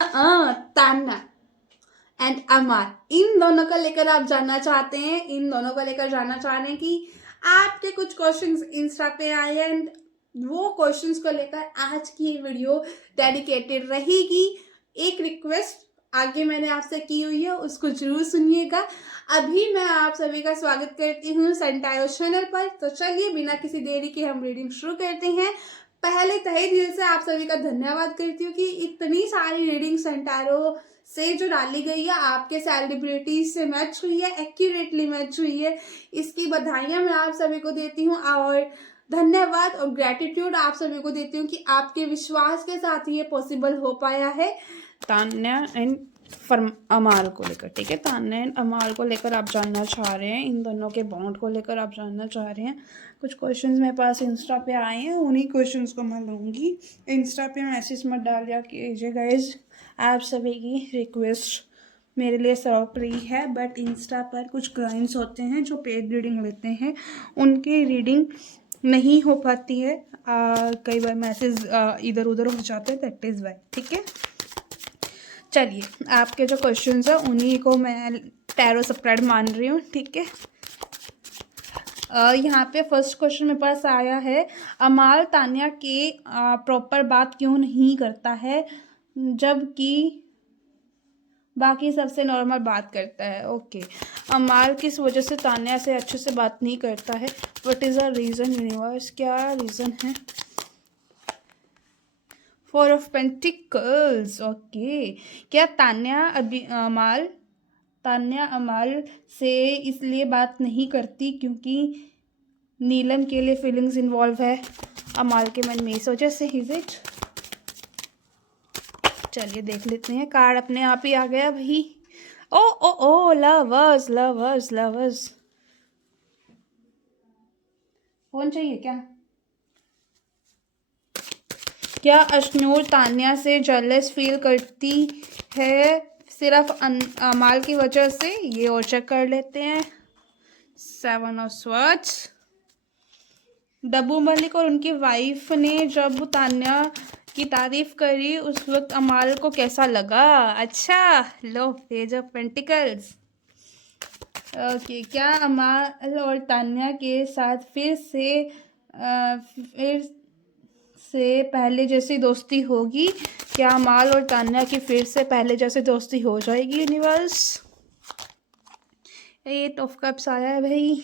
Tanya and अमार, इन दोनों को लेकर आप जानना चाहते हैं, इन दोनों को लेकर जानना चाह रहे हैं कि आपके कुछ क्वेश्चंस इंस्टा पे आए हैं एंड वो क्वेश्चंस को लेकर आज की वीडियो डेडिकेटेड रहेगी। एक रिक्वेस्ट आगे मैंने आपसे की हुई है, उसको जरूर सुनिएगा। अभी मैं आप सभी का स्वागत करती हूँ सेंटायो चैनल पर। तो चलिए बिना किसी देरी के हम रीडिंग शुरू करते हैं। पहले तहे दिल से आप सभी का धन्यवाद करती हूँ कि इतनी सारी रीडिंग सेंटारो से जो डाली गई है, आपके सेलिब्रिटीज से मैच हुई है, एक्यूरेटली मैच हुई है, इसकी बधाइयां मैं आप सभी को देती हूँ और धन्यवाद और ग्रेटिट्यूड आप सभी को देती हूँ कि आपके विश्वास के साथ ये पॉसिबल हो पाया है। तान्या एंड अमाल को लेकर, ठीक है, तान्या एंड अमाल को लेकर आप जानना चाह रहे हैं, इन दोनों के बॉन्ड को लेकर आप जानना चाह रहे हैं। कुछ क्वेश्चंस मेरे पास इंस्टा पे आए हैं, उन्हीं क्वेश्चंस को मैं लूँगी। इंस्टा पे मैसेज मत डालिए कीजिए गाइज, आप सभी की रिक्वेस्ट मेरे लिए सर्व फ्री है। बट इंस्टा पर कुछ क्लाइंट्स होते हैं जो पेड रीडिंग लेते हैं, उनकी रीडिंग नहीं हो पाती है, कई बार मैसेज इधर उधर हो जाते हैं, दैट इज़ वाई, ठीक है। चलिए आपके जो क्वेश्चंस हैं उन्हीं को मैं टैरो सप्रेड मान रही हूँ, ठीक है। यहाँ पे फर्स्ट क्वेश्चन मेरे पास आया है, अमाल तान्या के प्रॉपर बात क्यों नहीं करता है जबकि बाकी सबसे नॉर्मल बात करता है। ओके, अमाल किस वजह से तान्या से अच्छे से बात नहीं करता है? What is the reason universe, क्या रीज़न है? Four of pentacles, okay. क्या तान्या अमाल से इसलिए बात नहीं करती क्योंकि नीलम के लिए फीलिंग्स इन्वॉल्व है अमाल के मन में, इस वजह से? Is it? चलिए देख लेते हैं, कार्ड अपने आप ही आ गया भाई। ओ ओ ओ, लवर्स लवर्स लवर्स। कौन चाहिए क्या अश्नूर तान्या से जेलस फील करती है सिर्फ अमाल की वजह से? ये और चेक कर लेते हैं। Seven of swords. Dabboo Malik और उनकी वाइफ ने जब तान्या की तारीफ करी उस वक्त अमाल को कैसा लगा? अच्छा, लो पेज ऑफ पेंटिकल्स। ओके, क्या अमाल और तान्या के साथ फिर से पहले जैसी दोस्ती होगी? क्या अमाल और तान्या की फिर से पहले जैसी दोस्ती हो जाएगी यूनिवर्स? एट ऑफ कप्स आया है भाई।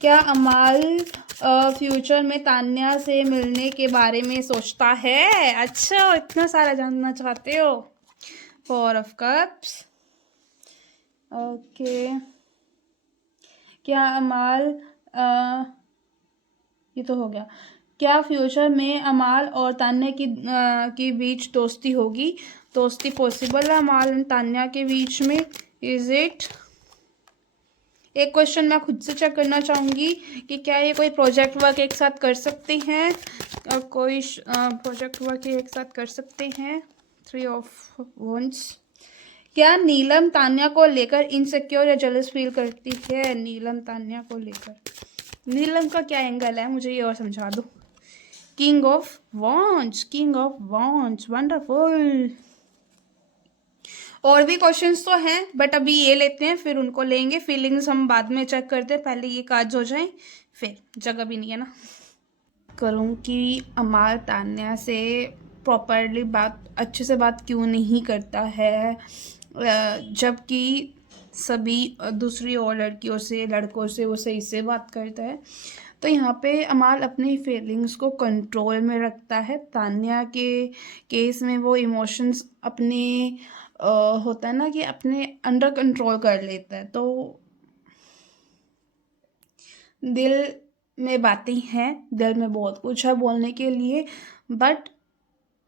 क्या अमाल फ्यूचर में तान्या से मिलने के बारे में सोचता है? अच्छा, इतना सारा जानना चाहते हो। Four of cups, okay. क्या अमाल ये तो हो गया। क्या फ्यूचर में अमाल और तान्या के बीच दोस्ती होगी? दोस्ती पॉसिबल है अमाल और तान्या के बीच में, इज इट? एक क्वेश्चन मैं खुद से चेक करना चाहूँगी कि क्या ये कोई प्रोजेक्ट वर्क एक साथ कर सकते हैं? कोई प्रोजेक्ट वर्क एक साथ कर सकते हैं। Three of ones. क्या नीलम तान्या को लेकर इनसिक्योर या जेलस फील करती है? नीलम तान्या को लेकर, नीलम का क्या एंगल है, मुझे ये और समझा दो। King of wands, king of wands, wonderful. और भी क्वेश्चंस तो हैं बट अभी ये लेते हैं, फिर उनको लेंगे। फीलिंग्स हम बाद में चेक करते हैं, पहले ये कार्ड्स हो जाएं, फिर जगह भी नहीं है ना। करूँ कि अमाल तान्या से प्रॉपरली अच्छे से बात क्यों नहीं करता है जबकि सभी दूसरी और लड़कों से वो सही से बात करता है? तो यहाँ पे अमाल अपनी फीलिंग्स को कंट्रोल में रखता है। तान्या के केस में वो इमोशंस अपने होता है ना कि अपने अंडर कंट्रोल कर लेता है। तो दिल में बातें हैं, दिल में बहुत कुछ है बोलने के लिए, बट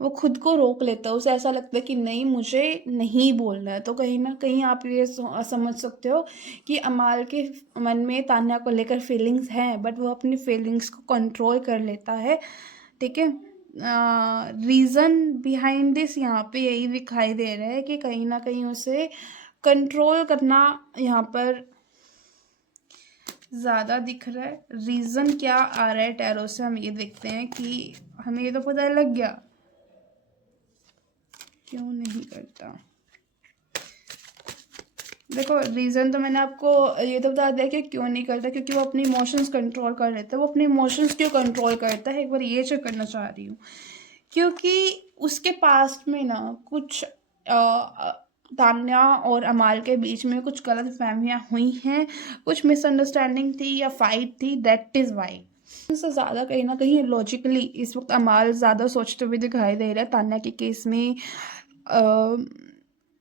वो खुद को रोक लेता है। उसे ऐसा लगता है कि नहीं, मुझे नहीं बोलना है। तो कहीं ना कहीं आप ये समझ सकते हो कि अमाल के मन में तान्या को लेकर फीलिंग्स हैं, बट वो अपनी फीलिंग्स को कंट्रोल कर लेता है, ठीक है। रीज़न बिहाइंड दिस यहाँ पे यही दिखाई दे रहा है कि कहीं ना कहीं उसे कंट्रोल करना यहाँ पर ज़्यादा दिख रहा है। रीज़न क्या आ रहा है टैरो से, हम ये देखते हैं कि हमें ये तो पता लग गया। क्यों नहीं करता? देखो रीज़न तो मैंने आपको ये तो बता दिया कि क्यों नहीं करता, क्योंकि वो अपने इमोशंस कंट्रोल कर लेता है। वो अपने इमोशंस क्यों कंट्रोल करता है, एक बार ये चेक करना चाह रही हूँ। क्योंकि उसके पास्ट में ना कुछ तान्या और अमाल के बीच में कुछ गलत फहमियाँ हुई हैं, कुछ मिसअंडरस्टैंडिंग थी या फाइट थी, दैट इज़ वाई। इससे ज़्यादा कहीं ना कहीं लॉजिकली इस वक्त अमाल ज़्यादा सोचते हुए दिखाई दे रहा है तान्या के केस में।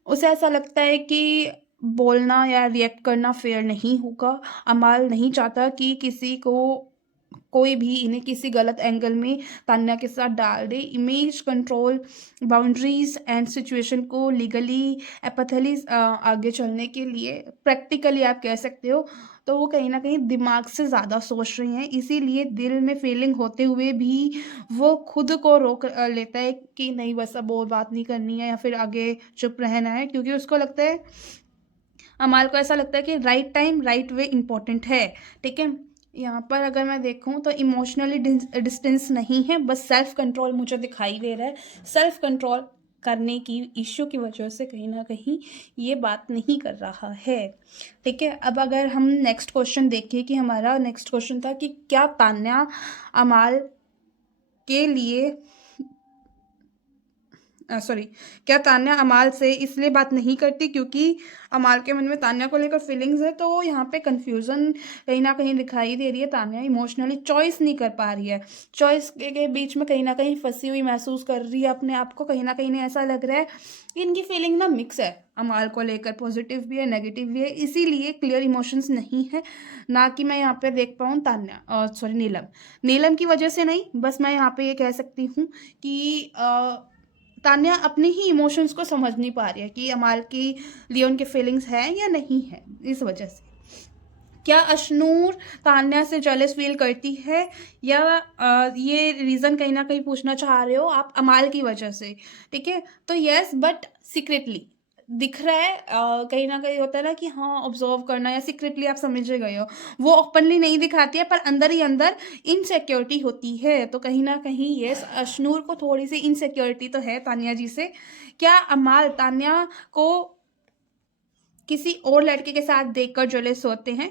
उसे ऐसा लगता है कि बोलना या रिएक्ट करना फेयर नहीं होगा। अमाल नहीं चाहता कि किसी को कोई भी इन्हें किसी गलत एंगल में तान्या के साथ डाल दे। Image control, boundaries and situation को लीगली एपथली आगे चलने के लिए प्रैक्टिकली आप कह सकते हो, तो वो कहीं ना कहीं दिमाग से ज़्यादा सोच रही हैं। इसीलिए दिल में फीलिंग होते हुए भी वो खुद को रोक लेता है कि नहीं बस अब और बात नहीं करनी है या फिर आगे चुप रहना है, क्योंकि उसको लगता है, अमाल को ऐसा लगता है कि right time right way important है। ठीक है, यहाँ पर अगर मैं देखूँ तो इमोशनली डिस्टेंस नहीं है, बस सेल्फ कंट्रोल मुझे दिखाई दे रहा है। सेल्फ कंट्रोल करने की इश्यू की वजह से कहीं ना कहीं ये बात नहीं कर रहा है। ठीक है, अब अगर हम नेक्स्ट क्वेश्चन देखें कि हमारा नेक्स्ट क्वेश्चन था कि क्या तान्या अमाल के लिए सॉरी, क्या तान्या अमाल से इसलिए बात नहीं करती क्योंकि अमाल के मन में तान्या को लेकर फीलिंग्स है? तो यहाँ पे कंफ्यूजन कहीं ना कहीं दिखाई दे रही है। तान्या इमोशनली चॉइस नहीं कर पा रही है, चॉइस के बीच में कहीं ना कहीं फंसी हुई महसूस कर रही है अपने आप को। कहीं ना कहीं ऐसा लग रहा है कि इनकी फीलिंग ना मिक्स है अमाल को लेकर, पॉजिटिव भी है नेगेटिव भी है, इसीलिए क्लियर इमोशंस नहीं है। ना कि मैं यहाँ पे देख पाऊँ तान्या सॉरी नीलम की वजह से नहीं, बस मैं यहाँ पे ये कह सकती हूँ कि तान्या अपने ही इमोशंस को समझ नहीं पा रही है कि अमाल की लिए उनके फीलिंग्स हैं या नहीं है। इस वजह से क्या अशनूर तान्या से जेलस फील करती है, या ये रीज़न कहीं ना कहीं पूछना चाह रहे हो आप अमाल की वजह से? ठीक है, तो यस बट सीक्रेटली दिख रहा है। कहीं ना कहीं होता है ना कि हाँ ऑब्जर्व करना, या सीक्रेटली आप समझ गए हो। वो ओपनली नहीं दिखाती है पर अंदर ही अंदर इनसिक्योरिटी होती है। तो कहीं ना कहीं यस अशनूर को थोड़ी सी इनसिक्योरिटी तो है तान्या जी से। क्या अमाल तान्या को किसी और लड़के के साथ देखकर जेलस होते हैं?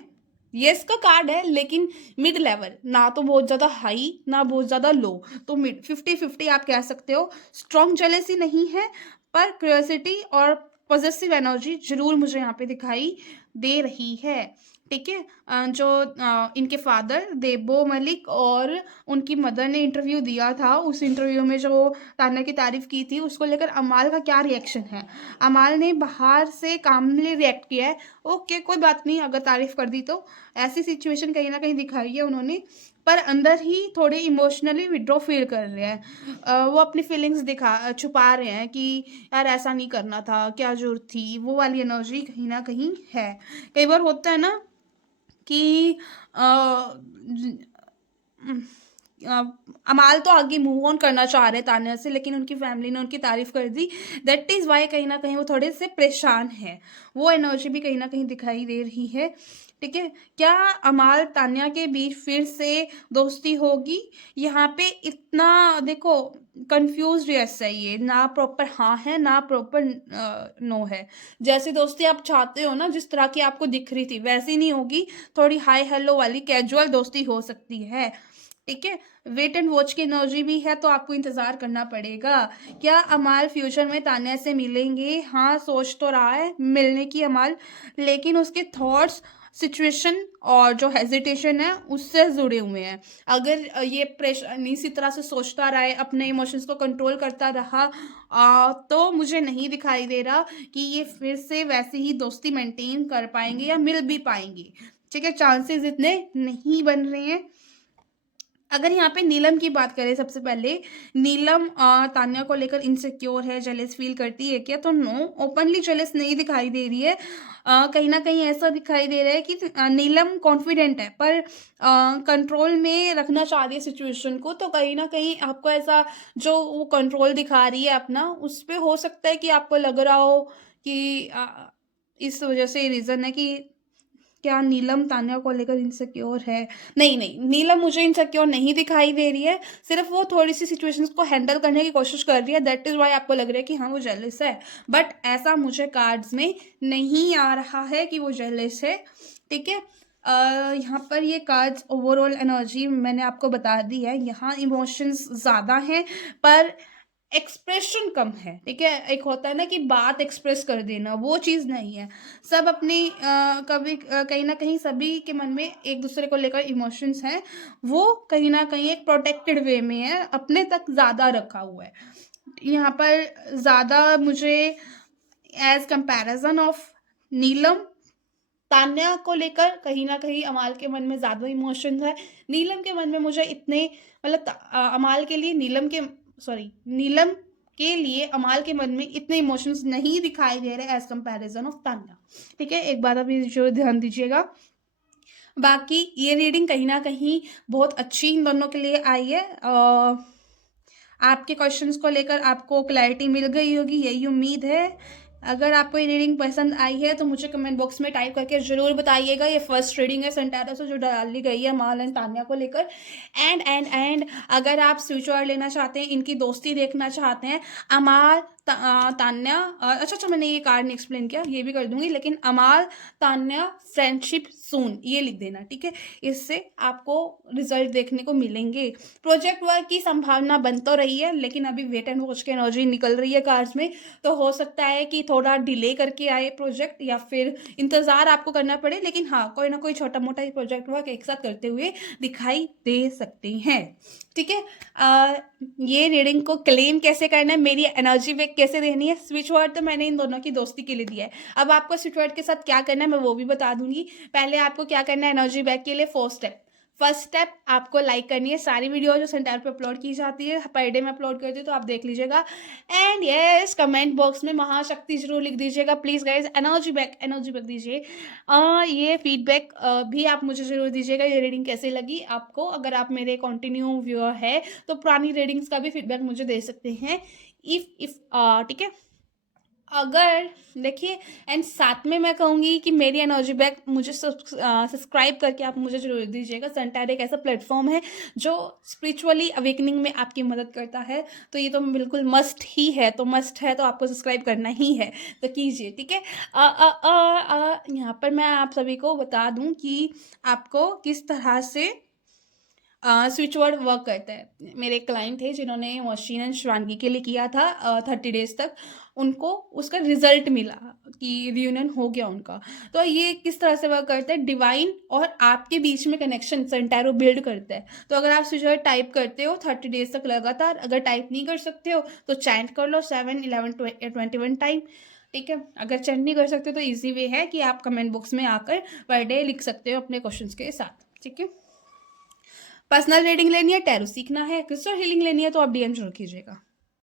यस का कार्ड है, लेकिन मिड लेवल, ना तो बहुत ज़्यादा हाई ना बहुत ज़्यादा लो, तो मिड 50-50 आप कह सकते हो। स्ट्रॉन्ग जेलेसी नहीं है, पर क्यूरियोसिटी और पॉजिटिव एनर्जी जरूर मुझे यहाँ पे दिखाई दे रही है। ठीक है, जो इनके फादर देबो मलिक और उनकी मदर ने इंटरव्यू दिया था, उस इंटरव्यू में जो तान्या की तारीफ की थी उसको लेकर अमाल का क्या रिएक्शन है? अमाल ने बाहर से कामली रिएक्ट किया है, ओके कोई बात नहीं अगर तारीफ कर दी तो। ऐसी सिचुएशन कहीं ना कहीं दिखाई है उन्होंने, पर अंदर ही थोड़े इमोशनली विड्रॉ फील कर रहे हैं। वो अपनी फीलिंग्स छुपा रहे हैं कि यार ऐसा नहीं करना था, क्या जरूरत थी, वो वाली एनर्जी कहीं ना कहीं है। कई बार होता है ना कि अमाल तो आगे मूव ऑन करना चाह रहे तान्या से, लेकिन उनकी फैमिली ने उनकी तारीफ कर दी, दैट इज़ वाई कहीं ना कहीं वो थोड़े से परेशान है। वो एनर्जी भी कहीं ना कहीं दिखाई दे रही है। ठीक है, क्या अमाल तान्या के बीच फिर से दोस्ती होगी? यहाँ पे इतना देखो कंफ्यूज यस है, ये ना प्रॉपर हाँ है ना प्रॉपर नो है। जैसी दोस्ती आप चाहते हो ना, जिस तरह की आपको दिख रही थी वैसी नहीं होगी, थोड़ी हाई हेलो वाली कैजुअल दोस्ती हो सकती है। ठीक है, वेट एंड वॉच की एनर्जी भी है, तो आपको इंतजार करना पड़ेगा। क्या अमाल फ्यूचर में तान्या से मिलेंगे? हाँ सोच तो रहा है मिलने की अमाल, लेकिन उसके थॉट्स सिचुएशन और जो हेजिटेशन है उससे जुड़े हुए हैं। अगर ये प्रेशर इसी तरह से सोचता रहा, अपने इमोशंस को कंट्रोल करता रहा, तो मुझे नहीं दिखाई दे रहा कि ये फिर से वैसे ही दोस्ती मेंटेन कर पाएंगे या मिल भी पाएंगे। ठीक है, चांसेस इतने नहीं बन रहे हैं। अगर यहाँ पे नीलम की बात करें, सबसे पहले नीलम तान्या को लेकर इनसिक्योर है, जेलस फील करती है क्या? तो नो, ओपनली जेलस नहीं दिखाई दे रही है। कहीं ना कहीं ऐसा दिखाई दे रहा है कि नीलम कॉन्फिडेंट है पर कंट्रोल में रखना चाह रही है सिचुएशन को। तो कहीं ना कहीं आपको ऐसा जो वो कंट्रोल दिखा रही है अपना, उस पर हो सकता है कि आपको लग रहा हो कि इस वजह से रीज़न है कि क्या नीलम तान्या को लेकर इनसिक्योर है? नहीं नहीं, नीलम मुझे इनसिक्योर नहीं दिखाई दे रही है, सिर्फ वो थोड़ी सी सिचुएशंस को हैंडल करने की कोशिश कर रही है, दैट इज़ वाई आपको लग रहा है कि हाँ वो जेलस है, बट ऐसा मुझे कार्ड्स में नहीं आ रहा है कि वो जेलस है, ठीक है। यहाँ पर ये कार्ड्स ओवरऑल एनर्जी मैंने आपको बता दी है, यहाँ इमोशंस ज़्यादा हैं पर एक्सप्रेशन कम है, ठीक है। एक होता है ना कि बात एक्सप्रेस कर देना, वो चीज़ नहीं है। सब अपनी कभी कहीं ना कहीं सभी के मन में एक दूसरे को लेकर इमोशंस हैं, वो कहीं ना कहीं एक प्रोटेक्टेड वे में है, अपने तक ज़्यादा रखा हुआ है। यहाँ पर ज़्यादा मुझे एज कंपैरिजन ऑफ नीलम तान्या को लेकर कहीं ना कहीं अमाल के मन में ज़्यादा इमोशंस है। नीलम के मन में मुझे इतने मतलब अमाल के लिए नीलम के लिए अमाल के मन में इतने इमोशंस नहीं दिखाई दे रहे एज कंपैरिजन ऑफ तान्या, ठीक है। एक बात आप ये जो ध्यान दीजिएगा। बाकी ये रीडिंग कहीं ना कहीं बहुत अच्छी इन दोनों के लिए आई है। आपके क्वेश्चंस को लेकर आपको क्लैरिटी मिल गई होगी, यही उम्मीद है। अगर आपको ये रीडिंग पसंद आई है तो मुझे कमेंट बॉक्स में टाइप करके ज़रूर बताइएगा। ये फर्स्ट रीडिंग है संटारा से जो डाली गई है अमाल एंड तान्या को लेकर। एंड अगर आप स्विच वर्ड लेना चाहते हैं, इनकी दोस्ती देखना चाहते हैं, अमाल तान्या अच्छा मैंने ये कार्ड नहीं एक्सप्लेन किया, ये भी कर दूंगी, लेकिन अमाल तान्या फ्रेंडशिप सून ये लिख देना, ठीक है। इससे आपको रिजल्ट देखने को मिलेंगे। प्रोजेक्ट वर्क की संभावना बन तो रही है, लेकिन अभी वेट एंड वॉच की एनर्जी निकल रही है कार्ड्स में, तो हो सकता है कि थोड़ा डिले करके आए प्रोजेक्ट या फिर इंतज़ार आपको करना पड़े, लेकिन हाँ कोई ना कोई छोटा मोटा ही प्रोजेक्ट वर्क एक साथ करते हुए दिखाई दे सकते हैं, ठीक है। ये रीडिंग को क्लेम कैसे करना है, मेरी एनर्जी बैक कैसे देनी है, स्विच वर्ड तो मैंने इन दोनों की दोस्ती के लिए दिया है। अब आपको स्विच वर्ड के साथ क्या करना है मैं वो भी बता दूंगी। पहले आपको क्या करना है एनर्जी बैक के लिए, फर्स्ट स्टेप आपको लाइक करनी है सारी वीडियो जो सेंटर पे अपलोड की जाती है, पर डे में अपलोड करती हूँ तो आप देख लीजिएगा। एंड यस कमेंट बॉक्स में महाशक्ति जरूर लिख दीजिएगा प्लीज़ गाइज, एनर्जी बैक दीजिए। ये फीडबैक भी आप मुझे जरूर दीजिएगा, ये रीडिंग कैसे लगी आपको। अगर आप मेरे कंटिन्यू व्यूअर है तो पुरानी रीडिंग्स का भी फीडबैक मुझे दे सकते हैं इफ ठीक है। अगर देखिए एंड साथ में मैं कहूँगी कि मेरी एनर्जी बैक मुझे सब्सक्राइब करके आप मुझे जरूर दीजिएगा। सनटायर एक ऐसा प्लेटफॉर्म है जो स्पिरिचुअली अवेकनिंग में आपकी मदद करता है, तो ये तो बिल्कुल मस्ट है, तो आपको सब्सक्राइब करना ही है, तो कीजिए, ठीक है। यहाँ पर मैं आप सभी को बता दूँ कि आपको किस तरह से स्विच वर्ड वर्क करता है। मेरे क्लाइंट थे जिन्होंने मशीन एंड शिवानगी के लिए किया था 30 डेज तक, उनको उसका रिजल्ट मिला कि रियूनियन हो गया उनका। तो ये किस तरह से वर्क करता है, डिवाइन और आपके बीच में कनेक्शन सेंटारो बिल्ड करता है। तो अगर आप स्विच वर्ड टाइप करते हो 30 डेज तक लगातार, अगर टाइप नहीं कर सकते हो तो चैंट कर लो 7, 11, 21 टाइम, ठीक है। अगर चैंट नहीं कर सकते तो ईजी वे है कि आप कमेंट बॉक्स में आकर पर डे लिख सकते हो अपने क्वेश्चंस के साथ, ठीक है। पर्सनल रीडिंग लेनी है, टैरो सीखना है, क्रिस्टल हीलिंग लेनी है तो आप डीएम जरूर कीजिएगा।